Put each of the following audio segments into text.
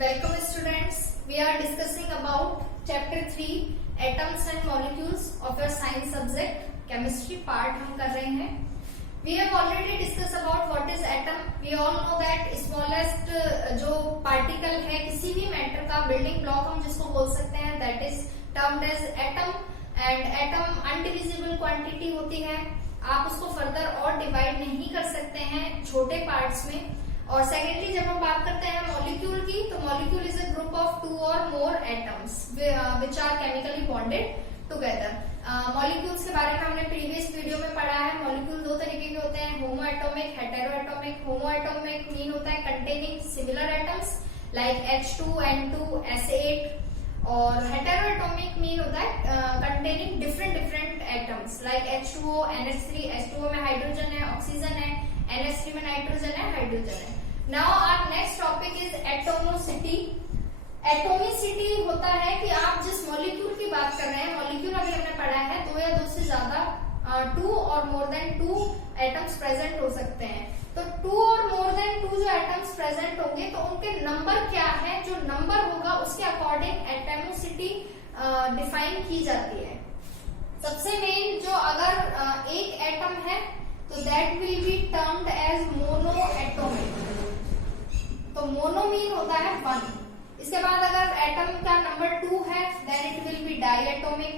Welcome students. We are discussing about chapter 3 atoms and molecules of your science subject chemistry part हम कर रहे हैं. We have already discussed about what is atom. We all know that smallest जो particle है किसी भी matter का building block हम जिसको बोल सकते हैं that is termed as atom. And atom indivisible quantity होती है. आप उसको further और divide नहीं कर सकते हैं छोटे parts में. और सेकेंडली जब हम बात करते हैं मॉलिक्यूल की, तो molecule is a group of 2 or more atoms which are chemically bonded together. Molecules के बारे में हमने प्रीवियस वीडियो में पढ़ा है. मॉलिक्यूल दो तरीके के होते हैं, होमो एटॉमिक, हेटेरो एटॉमिक. होमो एटॉमिक मीन होता है containing similar atoms like H2, N2, S8. और हेटेरो एटॉमिक मीन होता है containing different atoms like H2O, NH3. H2O में हाइड्रोजन है, ऑक्सीजन है. NH3 में नाइट्रोजन है, हाइड्रोजन है. Now our next topic is atomicity. Atomicity होता है कि आप जिस मॉलिक्यूल की बात कर रहे हैं, मॉलिक्यूल अभी हमने पढ़ा है 2 या 2 से ज्यादा 2 or more than 2 atoms present हो सकते हैं. तो 2 और मोर देन 2 जो एटम्स प्रेजेंट होंगे तो उनके नंबर क्या है, जो नंबर होगा उसके अकॉर्डिंग एटोमिसिटी डिफाइन की जाती है. सबसे मेन जो अगर एक एटम है तो that will be termed as monoatomic. तो मोनो मीन होता है 1. इसके बाद अगर एटम का नंबर 2 है then it will be diatomic.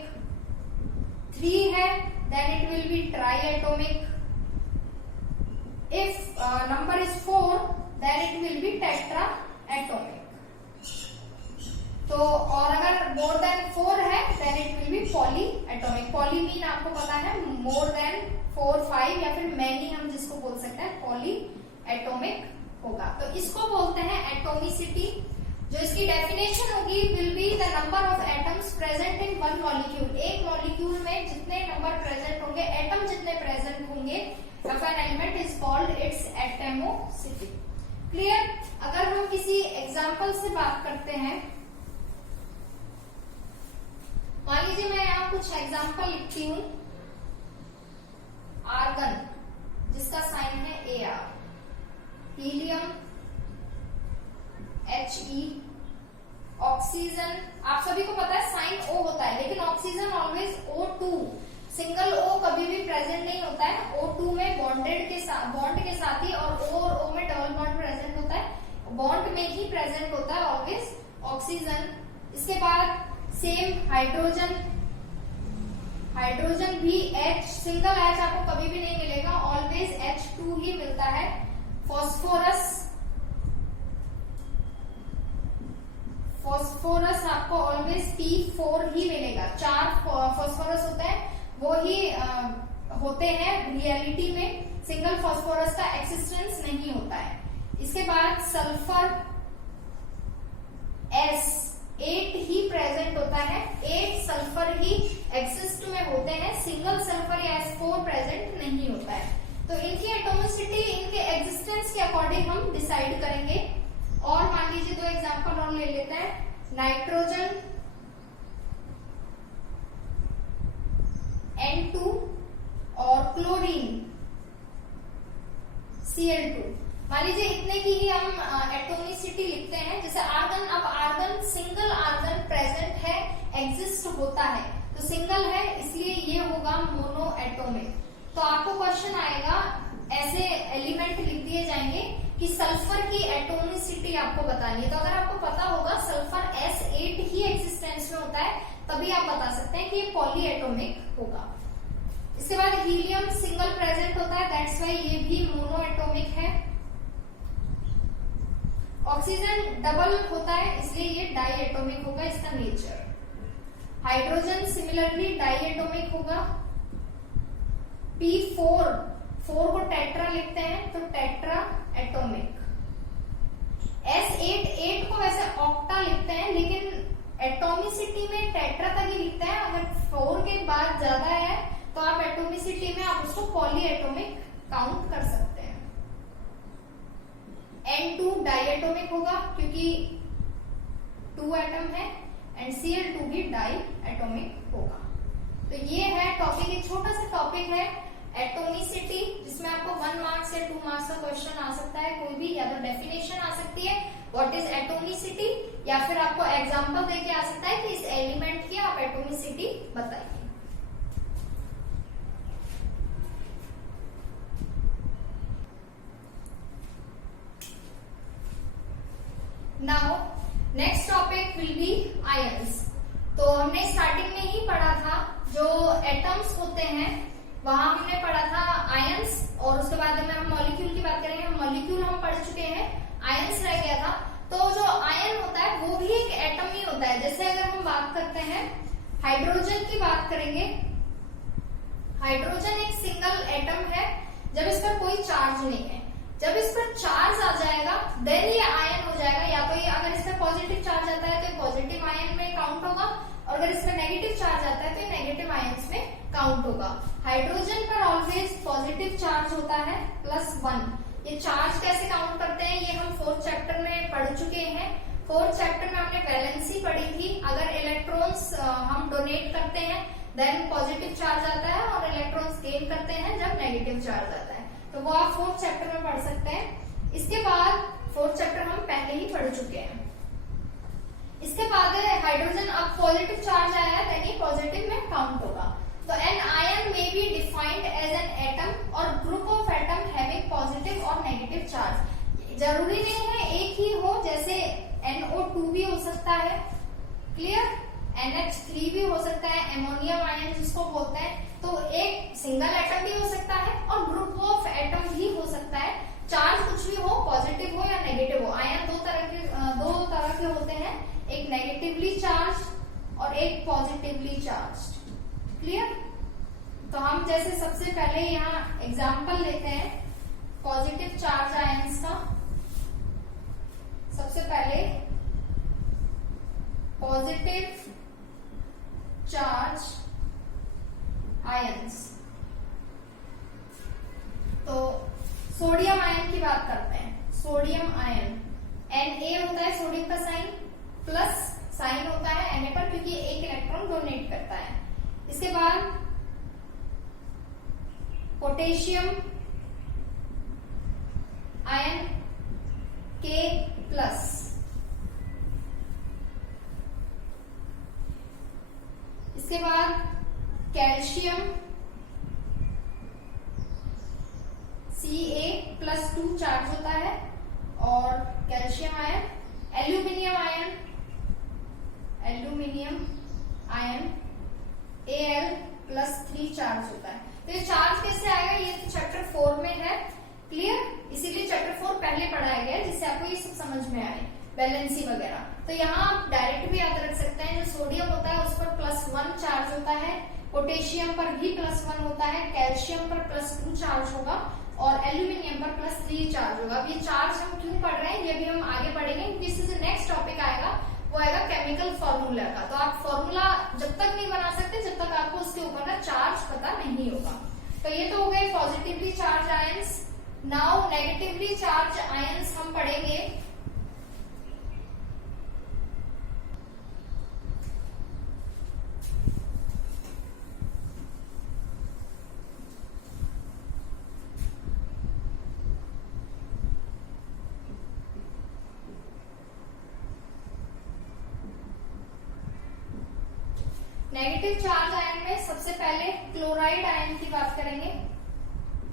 3 है then it will be triatomic. If number is 4 then it will be tetratomic. तो और अगर मोर देन 4 है then it will be polyatomic. Poly mean आपको पता है मोर than 4, 5 या फिर मैनी हम जिसको बोल सकते हैं पॉली एटोमिक होगा. तो इसको बोलते हैं एटोमिसिटी. जो इसकी डेफिनेशन होगी will be the number of atoms present in one molecule. एक मॉलिक्यूल में जितने नंबर प्रेजेंट होंगे, एटम जितने प्रेजेंट होंगे of an element is called its atomicity. Clear. अगर हम किसी एग्जांपल से बात करते हैं, मान लीजिए मैं यहाँ कुछ एग्जांपल लिखती हूँ. आर्गन जिसका साइन है Ar, हीलियम He, ऑक्सीजन आप सभी को पता है साइन O होता है, लेकिन oxygen always O2. Single O कभी भी प्रेजेंट नहीं होता है. O2 में बॉन्डेड के साथ, बॉन्ड के साथ ही, और O और O में डबल बॉन्ड प्रेजेंट होता है. बॉन्ड में ही प्रेजेंट होता है ऑलवेज ऑक्सीजन. इसके बाद सेम हाइड्रोजन. हाइड्रोजन भी H, सिंगल H आपको कभी भी नहीं मिलेगा, ऑलवेज H2 ही मिलता है. फॉस्फोरस, फॉस्फोरस आपको ऑलवेज P4 ही मिलेगा. 4 फॉस्फोरस होते हैं, वो ही होते हैं रियलिटी में. सिंगल फॉस्फोरस का एक्सिस्टेंस नहीं होता है. इसके बाद सल्फर S8 ही प्रेजेंट होता है. 8 सल्फर ही एक्सिस्ट में होते हैं. सिंगल सल्फर या S4 प्रेजेंट नहीं होता है. तो इनकी एटोमिसिटी इनके एग्जिस्टेंस के अकॉर्डिंग हम डिसाइड करेंगे. और मान लीजिए 2 एग्जांपल और ले लेते हैं. नाइट्रोजन N2 और क्लोरीन Cl2. मान लीजिए इतने की ही हम एटोमिसिटी लिखते हैं. जैसे आर्गन, अब आर्गन सिंगल आर्गन प्रेजेंट है, एग्जिस्ट होता है, तो सिंगल है इसलिए ये होगा मोनो एटोमिक. तो आपको क्वेश्चन आएगा, ऐसे एलिमेंट लिख दिए जाएंगे कि सल्फर की एटोमिसिटी आपको बतानी है. तो अगर आपको पता होगा सल्फर S8 ही एग्जिस्टेंस में होता है, तभी आप बता सकते हैं कि ये पॉली एटोमिक होगा. इसके बाद हीलियम सिंगल प्रेजेंट होता है, दैट्स वाई ये भी मोनो एटोमिक है. ऑक्सीजन डबल होता है इसलिए ये डाई एटोमिक होगा, इसका nature. Hydrogen similarly di atomic होगा. P4, 4 को टेट्रा लिखते हैं तो टेट्रा एटोमिक. S8, 8 को वैसे ऑक्टा लिखते हैं, लेकिन एटोमिसिटी में टेट्रा तक ही लिखते हैं. अगर 4 के बाद ज्यादा है तो आप एटोमिसिटी में आप उसको पॉली एटोमिक काउंट कर सकते हैं. N2 डाई एटोमिक होगा क्योंकि 2 एटम है, एंड Cl2 भी डाई एटोमिक होगा. तो ये है टॉपिक, एक छोटा सा टॉपिक है एटोमिसिटी, जिसमें आपको 1 मार्क्स या 2 मार्क्स का क्वेश्चन आ सकता है कोई भी, या तो डेफिनेशन आ सकती है व्हाट इज एटोमिसिटी, या फिर आपको एग्जांपल देके आ सकता है कि इस एलिमेंट की आप एटोमिसिटी बताइए। Now next topic will be ions. तो हमने स्टार्टिंग में ही पढ़ा था जो एटम्स होते हैं, वहां हमने पढ़ा था आयंस, और उसके बाद में हम मॉलिक्यूल की बात करेंगे। मॉलिक्यूल हम पढ़ चुके हैं, आयंस रह गया था। तो जो आयन होता है वो भी एक एटम ही होता है। जैसे अगर हम बात करते हैं हाइड्रोजन की बात करेंगे, हाइड्रोजन एक सिंगल एटम है जब इस पर कोई चार्ज नहीं है। जब इस पर चार्ज आ जाएगा देन ये आयन हो जाएगा, या तो ये अगर इस पर पॉजिटिव चार्ज आता है तो पॉजिटिव आयन में काउंट होगा, और अगर इस पर नेगेटिव चार्ज आता है तो नेगेटिव आयंस में काउंट होगा। हाइड्रोजन पर ऑलवेज पॉजिटिव चार्ज होता है +1। ये चार्ज कैसे काउंट करते हैं ये हम 4th चैप्टर में पढ़ चुके हैं। 4th चैप्टर में हमने वैलेंसी पढ़ी थी। अगर इलेक्ट्रॉन्स हम डोनेट करते हैं देन पॉजिटिव चार्ज आता है, और इलेक्ट्रॉन्स गेन करते हैं जब नेगेटिव चार्ज आता है। तो वो आप 4th चैप्टर में पढ़ सकते हैं। इसके बाद 4th चैप्टर हम पहले ही पढ़ चुके हैं। इसके बाद हाइड्रोजन अब पॉजिटिव चार्ज आया है यानी पॉजिटिव में काउंट होगा। तो एन आयन में be defined as an atom और group of atom having positive और नेगेटिव चार्ज। जरूरी नहीं है एक ही हो, जैसे NO2 भी हो सकता है, क्लियर, NH3 भी हो सकता है, एमोनियम आयन जिसको बोलते हैं। तो एक सिंगल एटम भी हो सकता है और ग्रुप ऑफ एटम भी हो सकता है। चार्ज कुछ भी हो, पॉजिटिव हो या नेगेटिव हो। आयन दो तरह के होते हैं, एक नेगेटिवली चार्ज और एक पॉजिटिवली चार्ज, क्लियर। तो हम जैसे सबसे पहले यहाँ एग्जाम्पल लेते हैं पॉजिटिव चार्ज आयंस का। सबसे पहले पॉजिटिव चार्ज आयंस, तो सोडियम आयन की बात करते हैं। सोडियम आयन Na होता है सोडियम का साइन, प्लस साइन होता है Na पर क्योंकि एक इलेक्ट्रॉन डोनेट करता है। इसके बाद पोटेशियम आयन K+, इसके बाद कैल्शियम Ca+2 चार्ज होता है, और calcium ion. Aluminium ion Al+3 charge होता है। तो ये चार्ज कैसे आएगा ये तो चैप्टर 4 में है, क्लियर। इसीलिए चैप्टर 4 पहले पढ़ाया गया है जिससे आपको ये सब समझ में आए, बैलेंसी वगैरह। तो यहाँ आप डायरेक्ट भी याद रख सकते हैं, जो सोडियम होता है उस पर +1 चार्ज होता है, पोटेशियम पर भी +1 होता है, कैल्शियम पर +2 चार्ज होगा, और एल्यूमिनियम पर +3 चार्ज होगा। अब ये चार्ज हम क्यों पढ़ रहे हैं ये भी हम आगे पढ़ेंगे, क्योंकि इससे जो नेक्स्ट टॉपिक आएगा वो आएगा केमिकल फॉर्मूला का। तो आप फॉर्मूला जब तक नहीं बना सकते जब तक आपको उसके ऊपर का चार्ज पता नहीं होगा। तो ये तो हो गए positively charge ions. Now negatively charge ions हम पढ़ेंगे। नेगेटिव चार्ज आयन में सबसे पहले क्लोराइड आयन की बात करेंगे।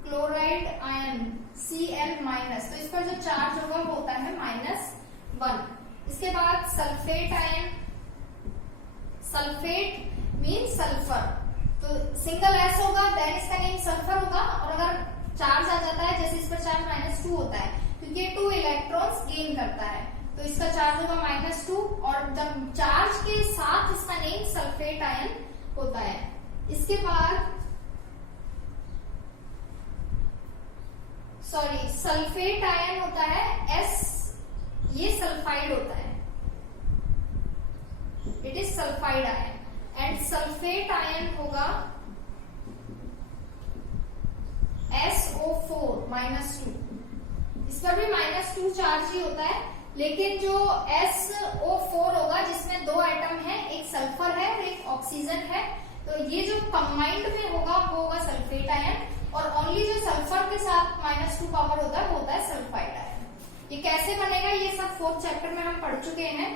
क्लोराइड आयन Cl-, तो इस पर जो चार्ज होगा वो होता है -1। इसके बाद sulphate ion, sulphate mean sulphur, तो सिंगल S होगा देन इसका नेम सल्फर होगा, और अगर चार्ज आ जाता है जैसे इस पर चार्ज -2 होता है क्योंकि ये 2 इलेक्ट्रॉन्स गेन करता है तो इसका चार्ज होगा -2, और जब चार्ज के साथ इसका नेम सल्फेट आयन होता है। इसके बाद सल्फेट आयन होता है S, ये सल्फाइड होता है, it is sulphide ion, and sulphate ion होगा SO4 -2। इस पर भी -2 चार्ज ही होता है, लेकिन जो SO4 होगा जिसमें 2 एटम है, एक सल्फर है और एक ऑक्सीजन है, तो ये जो कंबाइंड में होगा वो होगा सल्फेट आयन, और ओनली जो सल्फर के साथ -2 पावर होगा वो कैसे बनेगा ये सब 4th चैप्टर में हम पढ़ चुके हैं।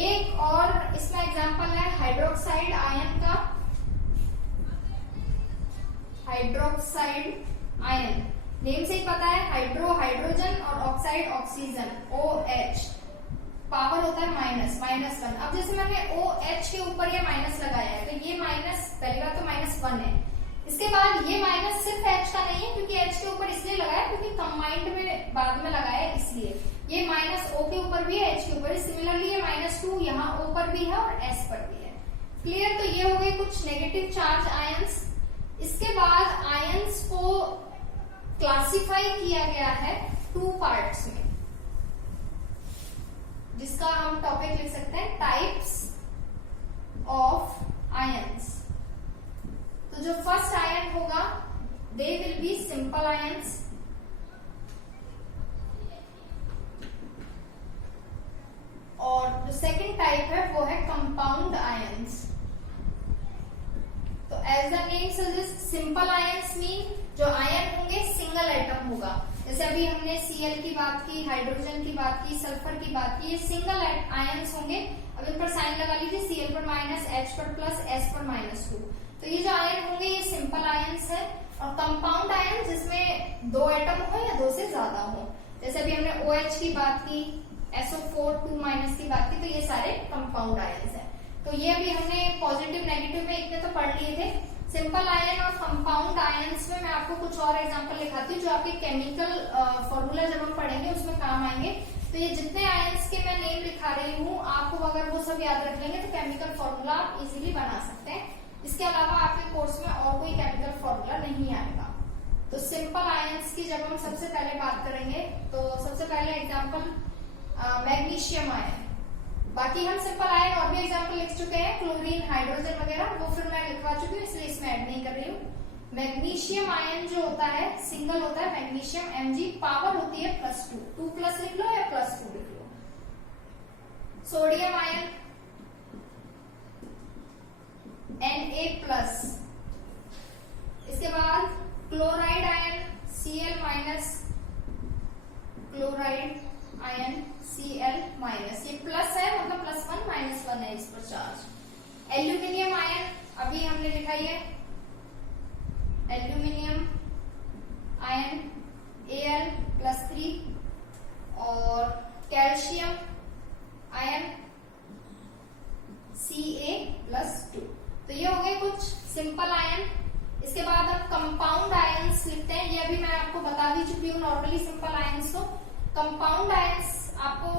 एक और इसमें एग्जांपल है हाइड्रोक्साइड आयन का। हाइड्रोक्साइड आयन नेम से ही पता है, हाइड्रो हाइड्रोजन और ऑक्साइड ऑक्सीजन, OH, पावर होता है -1। अब जैसे मैंने OH के ऊपर ये माइनस लगाया है तो ये माइनस, पहली बात तो -1 है। इसके बाद ये माइनस सिर्फ H का नहीं है, क्योंकि H के ऊपर इसलिए लगाया क्योंकि कंबाइंड में बाद में लगाया है, इसलिए ये माइनस O के ऊपर भी है, H के ऊपर। सिमिलरली ये -2 यहाँ O पर भी है और S पर भी है। क्लियर? तो ये हो गए कुछ नेगेटिव चार्ज आयंस। इसके बाद आयंस को क्लासिफाई किया गया है 2 पार्ट्स में, जिसका हम टॉपिक लिख सकते हैं टाइप्स ऑफ आयंस। तो जो फर्स्ट आयन होगा they will be simple ions, और जो सेकंड टाइप है वो है कंपाउंड आयंस। तो as the name suggest, simple ions mean जो आयन होंगे सिंगल एटम होगा। जैसे अभी हमने Cl की बात की, हाइड्रोजन की बात की, सल्फर की बात की, ये सिंगल आयंस होंगे। अब इन पर साइन लगा लीजिए, Cl पर -, H पर प्लस, S पर -2। तो ये जो आयन होंगे ये सिंपल आयंस है। और कंपाउंड आयन जिसमें 2 एटम हो या 2 से ज्यादा हो, जैसे अभी हमने OH की बात की, SO4 2- की बात की, तो ये सारे कंपाउंड आयंस है। तो ये अभी हमने पॉजिटिव नेगेटिव में इतने तो पढ़ लिए थे। सिंपल आयन और कंपाउंड आयंस में मैं आपको कुछ और एग्जांपल दिखाती हूँ जो आपके केमिकल फॉर्मूला जब हम पढ़ेंगे उसमें काम आएंगे। तो ये जितने आयंस के मैं नेम लिखा रही हूँ, आपको अगर वो सब याद रख लेंगे तो केमिकल फॉर्मूला आप इजीली बना सकते हैं। इसके अलावा आपके कोर्स में और कोई केमिकल फॉर्मूला नहीं आएगा। तो सिंपल आयंस की जब हम सबसे पहले बात करेंगे तो सबसे पहले एग्जाम्पल मैग्नीशियम आयन। बाकी हम सिंपल आयन और भी एग्जाम्पल लिख चुके हैं, क्लोरीन, हाइड्रोजन वगैरह, वो फिर मैं लिखवा चुकी हूँ इसलिए इसमें ऐड नहीं कर रही हूँ। मैग्नीशियम आयन जो होता है सिंगल होता है मैग्नीशियम Mg, पावर होती है +2, 2+ लिख लो या +2 लिख लो। Sodium ion Na+। इसके बाद chloride ion Cl-, chloride ion Cl-, ये प्लस है मतलब +1 -1 है इस पर चार्ज। एल्यूमिनियम आयन अभी हमने लिखा है, एल्यूमिनियम आयन Al+3, और कैल्शियम आयन Ca+2। तो ये हो गए कुछ सिंपल आयन। इसके बाद हम कंपाउंड आयंस लिखते हैं। ये अभी मैं आपको बता भी चुकी हूँ नॉर्मली सिंपल आयंस को। कंपाउंड आयंस आपको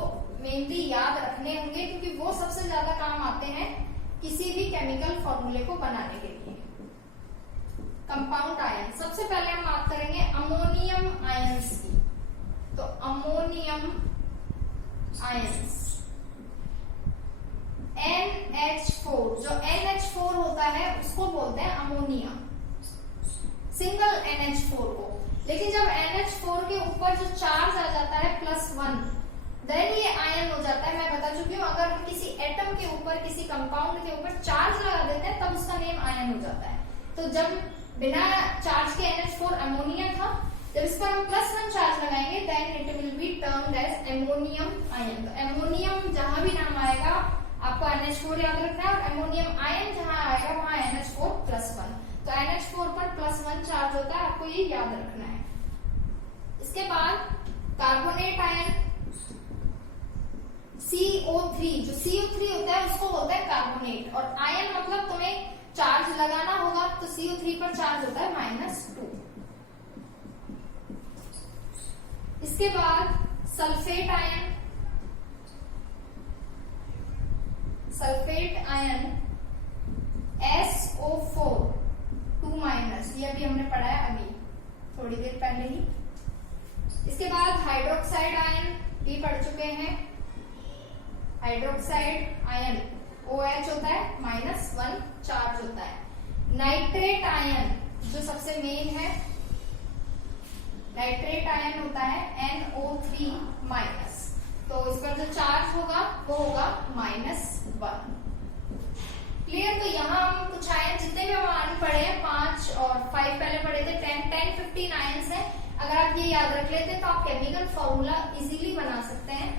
मेनली याद रखने होंगे क्योंकि वो सबसे ज्यादा काम आते हैं किसी भी केमिकल फॉर्मूले को बनाने के लिए। कंपाउंड आयन, सबसे पहले हम बात करेंगे अमोनियम आयंस की। तो अमोनियम आयंस NH4, जो NH4 होता है उसको बोलते हैं अमोनिया, सिंगल NH4 को। लेकिन जब NH4 के ऊपर जो चार्ज आ जाता है +1, देन ये आयन हो जाता है। मैं बता चुकी हूँ, अगर हम किसी एटम के ऊपर, किसी कंपाउंड के ऊपर चार्ज लगा देते हैं तब उसका नेम आयन हो जाता है। तो जब बिना चार्ज के NH4 अमोनिया था, जब इस पर हम +1 चार्ज लगाएंगे then it will be termed as ammonium ion. तो एमोनियम जहां भी नाम आएगा आपको NH4 याद रखना है, और एमोनियम आयन जहां आएगा वहां NH4+1। तो NH4 पर +1 चार्ज होता है, आपको ये याद रखना है। इसके बाद कार्बोनेट आयन CO3, जो CO3 होता है उसको बोलते हैं कार्बोनेट। और आयन मतलब तुम्हें चार्ज लगाना होगा, तो CO3 पर चार्ज होता है -2। इसके बाद sulphate ion, sulphate ion SO4 2-, ये अभी हमने पढ़ा है अभी थोड़ी देर पहले ही। इसके बाद हाइड्रोक्साइड आयन भी पढ़ चुके हैं। हाइड्रोक्साइड आयन OH होता है, -1 चार्ज होता है। नाइट्रेट आयन जो सबसे मेन है, नाइट्रेट आयन होता है NO3-। तो इस पर जो चार्ज होगा वो होगा -1। क्लियर। तो यहाँ हम कुछ आयन जितने भी हम आयन पढ़े हैं 5 और 5 पहले पढ़े थे, 10 15 आयन्स है। अगर आप ये याद रख लेते हैं तो आप केमिकल फॉर्मूला इजीली बना सकते हैं।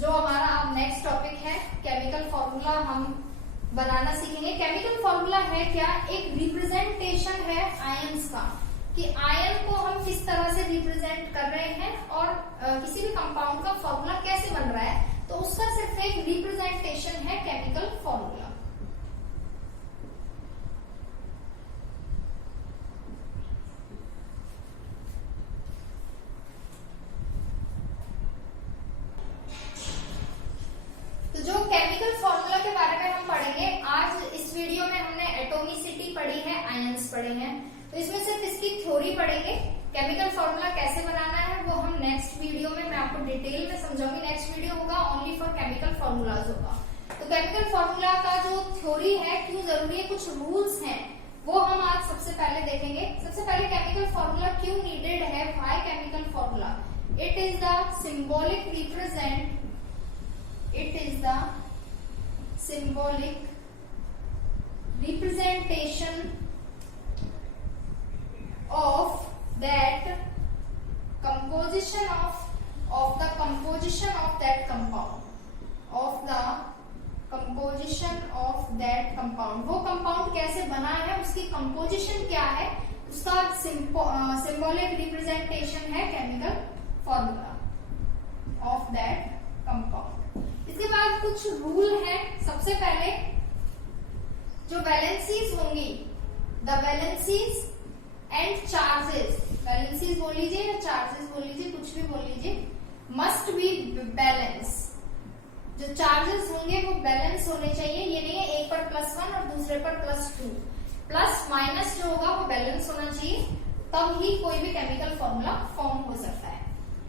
जो हमारा अब नेक्स्ट टॉपिक है केमिकल फॉर्मूला हम बनाना सीखेंगे। केमिकल फॉर्मूला है क्या, एक रिप्रेजेंटेशन है आयन्स का, कि आयन को हम किस तरह से रिप्रेजेंट कर रहे हैं और किसी भी कंपाउंड का फॉर्मूला कैसे बन रहा है, तो उसका सिर्फ एक रिप्रेजेंटेशन है केमिकल फॉर्मूला। तो जो केमिकल फॉर्मूला के बारे में हम पढ़ेंगे आज इस वीडियो में, हमने एटोमिसिटी पढ़ी है, आयन्स पढ़े हैं, तो इसमें सिर्फ इसकी थ्योरी पढ़ेंगे। केमिकल फॉर्मूला कैसे बनाना है वो हम नेक्स्ट वीडियो में मैं आपको डिटेल में समझाऊंगी। नेक्स्ट वीडियो होगा ओनली फॉर केमिकल फॉर्मूलाज होगा। तो केमिकल फॉर्मूला का जो थ्योरी है, क्यों जरूरी है, कुछ रूल्स हैं, वो हम आज सबसे पहले देखेंगे। सबसे पहले केमिकल फॉर्मूला क्यों नीडेड है, why chemical formula, it is the symbolic represent, it is the symbolic representation of that composition of the composition of that compound, of the composition of that compound। वो compound कैसे बना है, उसकी composition क्या है, उसका symbolic representation है chemical formula of that compound. इसके बाद कुछ रूल है। सबसे पहले जो वैलेंसीज होंगी, the valencies and charges, valencies बोल लीजिए या चार्जेस बोल लीजिए, कुछ भी बोल लीजिए, मस्ट बी बैलेंस। जो चार्जेस होंगे वो बैलेंस होने चाहिए। ये नहीं है एक पर +1 और दूसरे पर +2, प्लस माइनस जो होगा वो बैलेंस होना चाहिए, तब ही कोई भी केमिकल फॉर्मूला फॉर्म हो सकता है।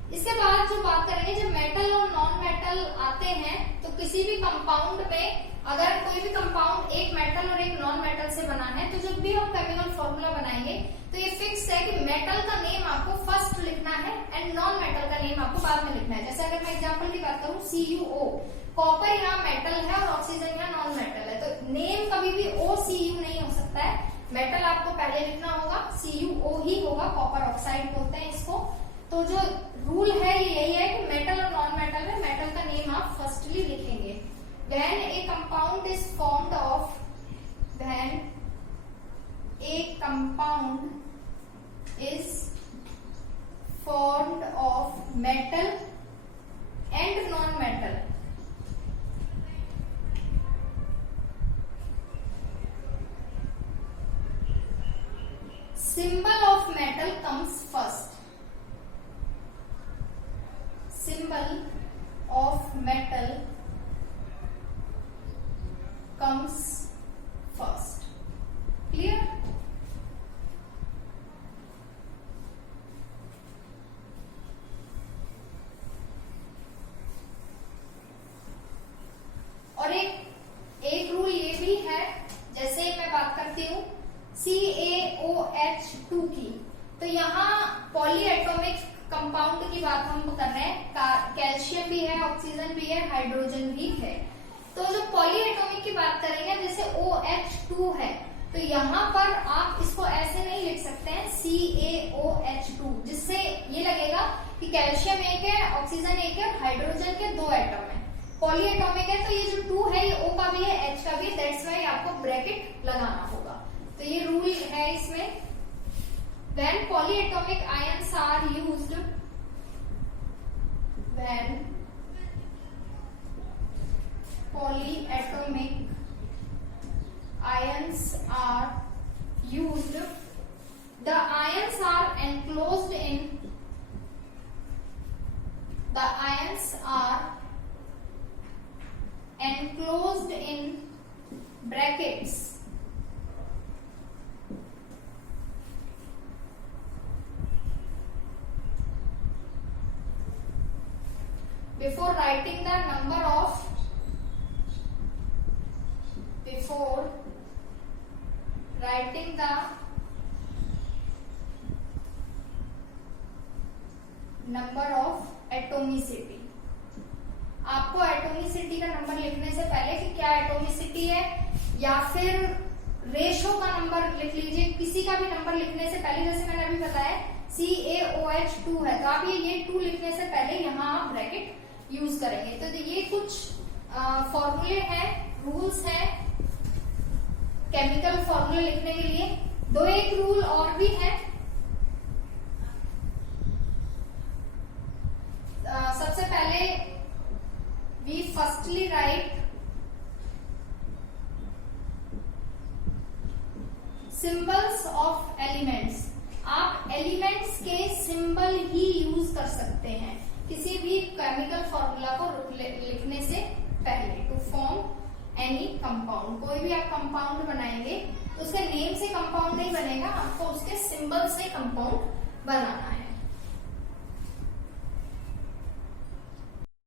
इसके बाद जो बात करेंगे, जब मेटल और नॉन मेटल आते हैं तो किसी भी कंपाउंड में अगर कोई भी कंपाउंड एक मेटल और एक नॉन मेटल से बना है, तो जब भी हम केमिकल फॉर्मूला बनाएंगे तो ये फिक्स है कि मेटल का नेम आपको फर्स्ट लिखना है एंड नॉन मेटल का नेम आपको बाद में लिखना है। जैसे अगर मैं एग्जांपल की बात करूं, CuO, कॉपर यहाँ मेटल है और ऑक्सीजन यहाँ नॉन मेटल है, तो नेम कभी भी OCu नहीं हो सकता है। मेटल आपको पहले लिखना होगा, CuO ही होगा, कॉपर ऑक्साइड बोलते हैं इसको। तो जो रूल है ये यही है कि मेटल और नॉन मेटल में मेटल का नेम आप फर्स्टली लिखेंगे। When A compound is formed of, when A compound is formed of metal and non metal, symbol of metal comes first, symbol of metal comes first, clear। और एक rule ये भी है, जैसे मैं बात करती हूँ CaOH2 की, तो यहाँ पॉलीएटॉमिक कंपाउंड की बात हम कर रहे हैं। कैल्शियम भी है, ऑक्सीजन भी है, हाइड्रोजन भी है। तो जो पॉलीएटॉमिक की बात करेंगे, जैसे OH2 है, तो यहाँ पर आप इसको ऐसे नहीं लिख सकते हैं CaOH2, जिससे ये लगेगा कि कैल्शियम एक है, ऑक्सीजन एक है, हाइड्रोजन के 2 एटम है। पॉलीएटॉमिक है तो ये जो 2 है ये O का भी है, H का भी है, दैट्स वाई आपको ब्रैकेट लगाना होगा। तो ये रूल है इसमें। When polyatomic ions are used, when polyatomic ions are used, the ions are enclosed in, the ions are enclosed in brackets before writing the number of, before writing the number of atomicity. आपको atomicity का number लिखने से पहले कि क्या atomicity है, या फिर रेशो का नंबर लिख लीजिए। किसी का भी नंबर लिखने से पहले, जैसे मैंने अभी बताया CaOH2 है, तो आप ये 2 लिखने से पहले यहाँ आप ब्रैकेट यूज करेंगे। तो ये कुछ फॉर्मूले हैं, रूल्स हैं केमिकल फॉर्मूले लिखने के लिए। 2-1 रूल और भी है। सबसे पहले we firstly write symbols of elements. आप एलिमेंट्स के सिंबल ही यूज कर सकते हैं किसी भी केमिकल फॉर्मूला को लिखने से पहले। टू फॉर्म एनी कंपाउंड, कोई भी आप कंपाउंड बनाएंगे तो उसके नेम से कंपाउंड नहीं बनेगा, आपको उसके सिंबल से कंपाउंड बनाना है।